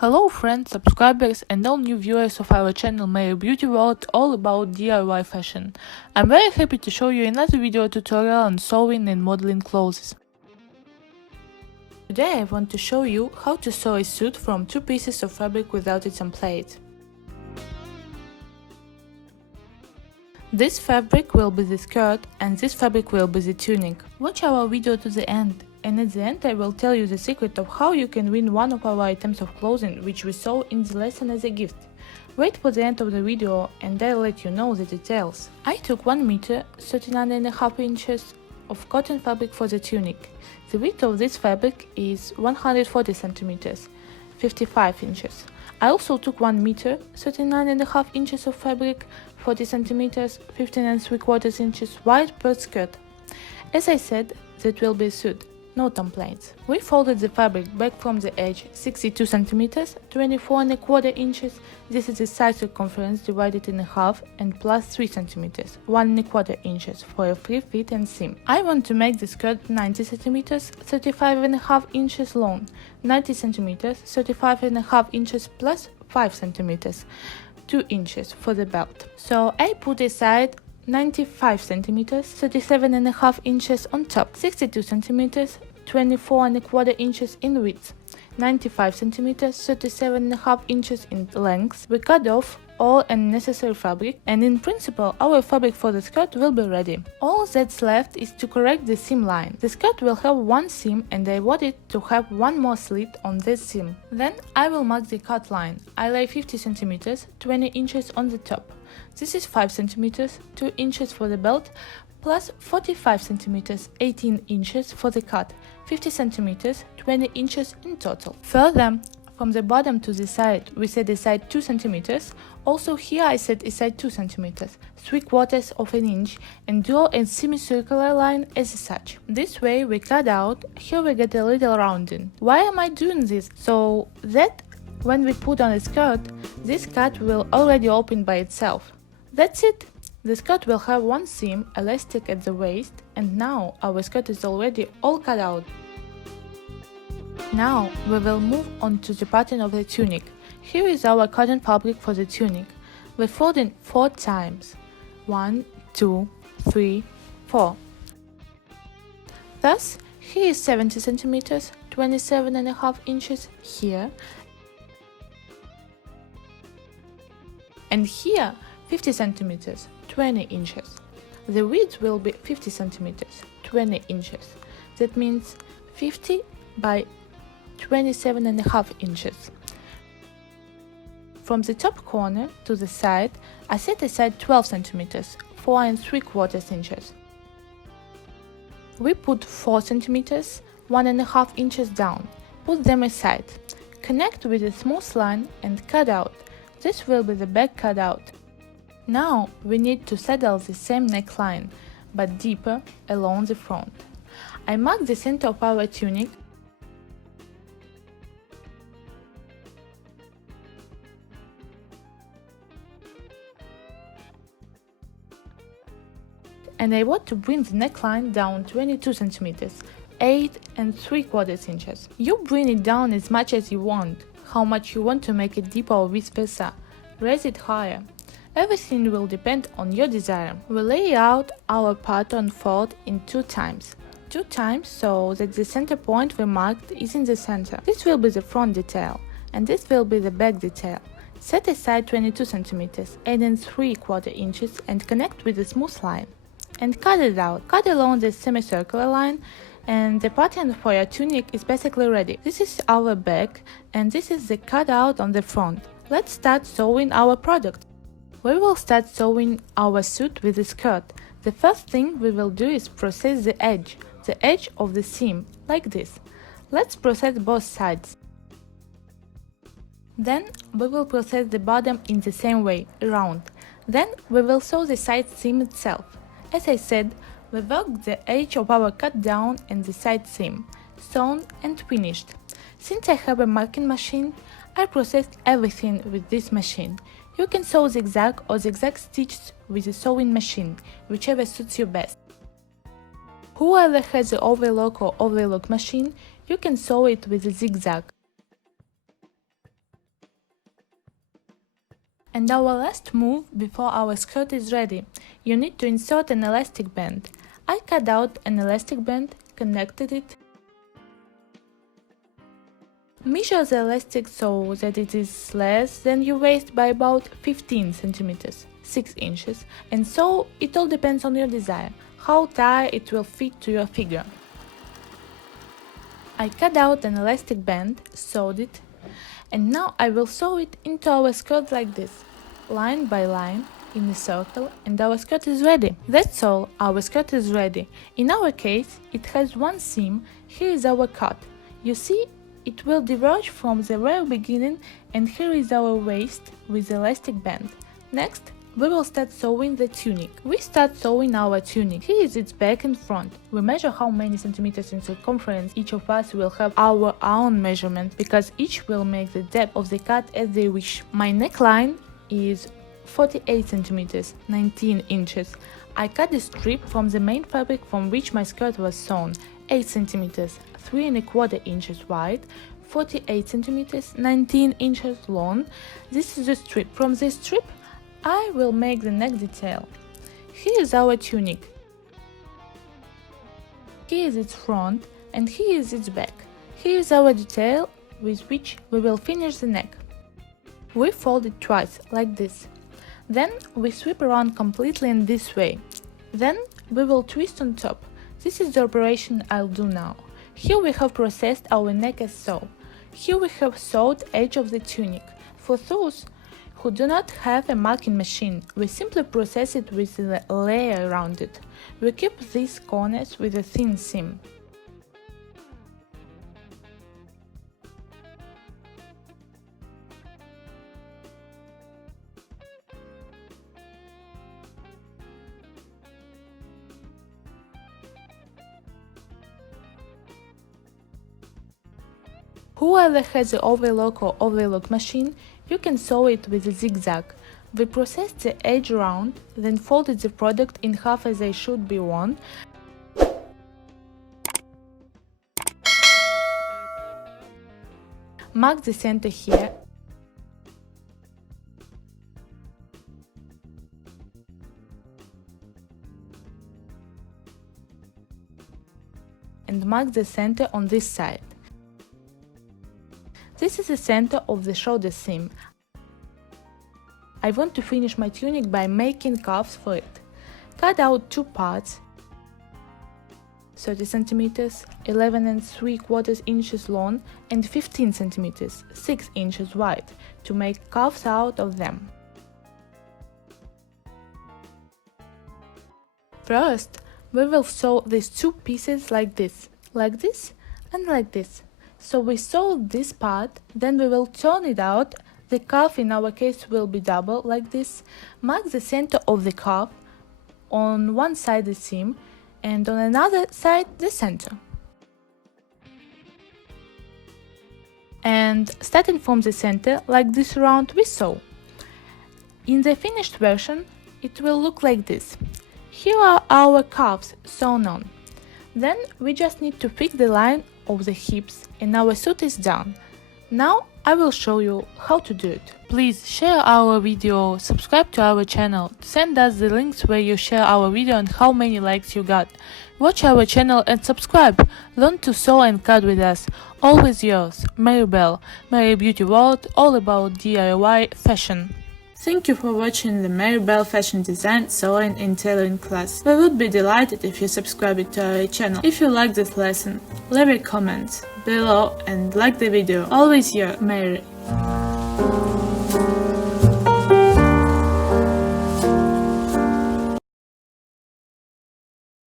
Hello friends, subscribers and all new viewers of our channel My Beauty World all about DIY fashion. I'm very happy to show you another video tutorial on sewing and modeling clothes. Today I want to show you how to sew a suit from two pieces of fabric without its template. This fabric will be the skirt and this fabric will be the tunic. Watch our video to the end. And at the end I will tell you the secret of how you can win one of our items of clothing which we sew in the lesson as a gift. Wait for the end of the video and I'll let you know the details. I took 1 meter 39.5 inches of cotton fabric for the tunic. The width of this fabric is 140 centimeters, 55 inches. I also took 1 meter 39.5 inches of fabric, 40 centimeters, 15.75 inches wide per skirt. As I said, that will be a suit. No templates. We folded the fabric back from the edge 62 centimeters, 24.25 inches. This is the side circumference divided in half and plus 3 centimeters, 1.25 inches for a free fit and seam. I want to make the skirt 90 centimeters, 35.5 inches long, 90 centimeters, 35.5 inches plus 5 centimeters, 2 inches for the belt. So I put aside 95 centimeters, 37.5 inches on top, 62 centimeters, 24.25 inches in width, 95 centimeters, 37.5 inches in length. We cut off all unnecessary fabric and in principle our fabric for the skirt will be ready. All that's left is to correct the seam line. The skirt will have one seam and I want it to have one more slit on this seam. Then I will mark the cut line. I lay 50 centimeters, 20 inches on the top. This is 5 centimeters, 2 inches for the belt, plus 45 centimeters, 18 inches for the cut, 50 centimeters, 20 inches in total. Further, from the bottom to the side, we set aside 2 centimeters. Also here I set aside 2 centimeters, 3/4 of an inch, and draw a semicircular line as such. This way we cut out, here we get a little rounding. Why am I doing this? So that when we put on a skirt, this cut will already open by itself. That's it. The skirt will have one seam, elastic at the waist, and now our skirt is already all cut out. Now we will move on to the pattern of the tunic. Here is our cotton fabric for the tunic. We fold in 4 times. 1, 2, 3, 4. Thus, here is 70 centimeters, 27.5 inches here, and here 50 centimeters, 20 inches. The width will be 50 centimeters, 20 inches. That means 50 by 27.5 inches. From the top corner to the side, I set aside 12 centimeters, 4.75 inches. We put 4 centimeters, 1.5 inches down. Put them aside. Connect with a smooth line and cut out. This will be the back cutout. Now we need to saddle the same neckline, but deeper along the front. I mark the center of our tunic and I want to bring the neckline down 22 centimeters, 8.75 inches. You bring it down as much as you want, how much you want to make it deeper or vice versa. Raise it higher. Everything will depend on your desire. We lay out our pattern fold in 2 times. 2 times so that the center point we marked is in the center. This will be the front detail and this will be the back detail. Set aside 22 centimeters, 8.75 inches and connect with a smooth line. And cut it out. Cut along the semicircular line and the pattern for your tunic is basically ready. This is our back and this is the cutout on the front. Let's start sewing our product. We will start sewing our suit with the skirt. The first thing we will do is process the edge of the seam, like this. Let's process both sides. Then we will process the bottom in the same way, round. Then we will sew the side seam itself. As I said, we work the edge of our cut down and the side seam, sewn and finished. Since I have a marking machine, I processed everything with this machine. You can sew zigzag or zigzag stitches with a sewing machine, whichever suits you best. Whoever has the overlock or overlock machine, you can sew it with a zigzag. And our last move before our skirt is ready. You need to insert an elastic band. I cut out an elastic band, connected it. Measure the elastic so that it is less than your waist by about 15 centimeters, 6 inches, and so it all depends on your desire, how tight it will fit to your figure. I cut out an elastic band, sewed it, and now I will sew it into our skirt like this, line by line, in a circle, and our skirt is ready. That's all, our skirt is ready. In our case, it has one seam. Here is our cut. You see, it will diverge from the very beginning, and here is our waist with the elastic band. Next, we will start sewing the tunic. We start sewing our tunic. Here is its back and front. We measure how many centimeters in circumference. Each of us will have our own measurement because each will make the depth of the cut as they wish. My neckline is 48 centimeters, 19 inches. I cut the strip from the main fabric from which my skirt was sewn, 8 centimeters, 3¼ inches wide, 48 centimeters, 19 inches long. This is the strip. From this strip, I will make the neck detail. Here is our tunic. Here is its front and here is its back. Here is our detail with which we will finish the neck. We fold it twice, like this. Then we sweep around completely in this way. Then we will twist on top. This is the operation I'll do now. Here we have processed our neck as so. Here we have sewed edge of the tunic. For those who do not have a marking machine, we simply process it with a layer around it. We keep these corners with a thin seam. Whoever has the overlock or overlock machine, you can sew it with a zigzag. We process the edge round, then folded the product in half as they should be worn. Mark the center here. And mark the center on this side. This is the center of the shoulder seam. I want to finish my tunic by making cuffs for it. Cut out two parts, 30 centimeters, 11¾ inches long and 15 centimeters, 6 inches wide, to make cuffs out of them. First, we will sew these two pieces like this and like this. So we sew this part, then we will turn it out. The cuff in our case will be double like this. Mark the center of the cuff, on one side the seam and on another side the center. And starting from the center, like this round, we sew. In the finished version, it will look like this. Here are our cuffs sewn on. Then we just need to fix the line of the hips and our suit is done. Now I will show you how to do it. Please share our video, subscribe to our channel, send us the links where you share our video and how many likes you got. Watch our channel and subscribe. Learn to sew and cut with us. Always yours, Maribel, Mary Beauty World, all about DIY fashion. Thank you for watching the Maribel Fashion Design, Sewing and Tailoring class. We would be delighted if you subscribe to our channel. If you like this lesson, leave a comment below and like the video. Always your Mary.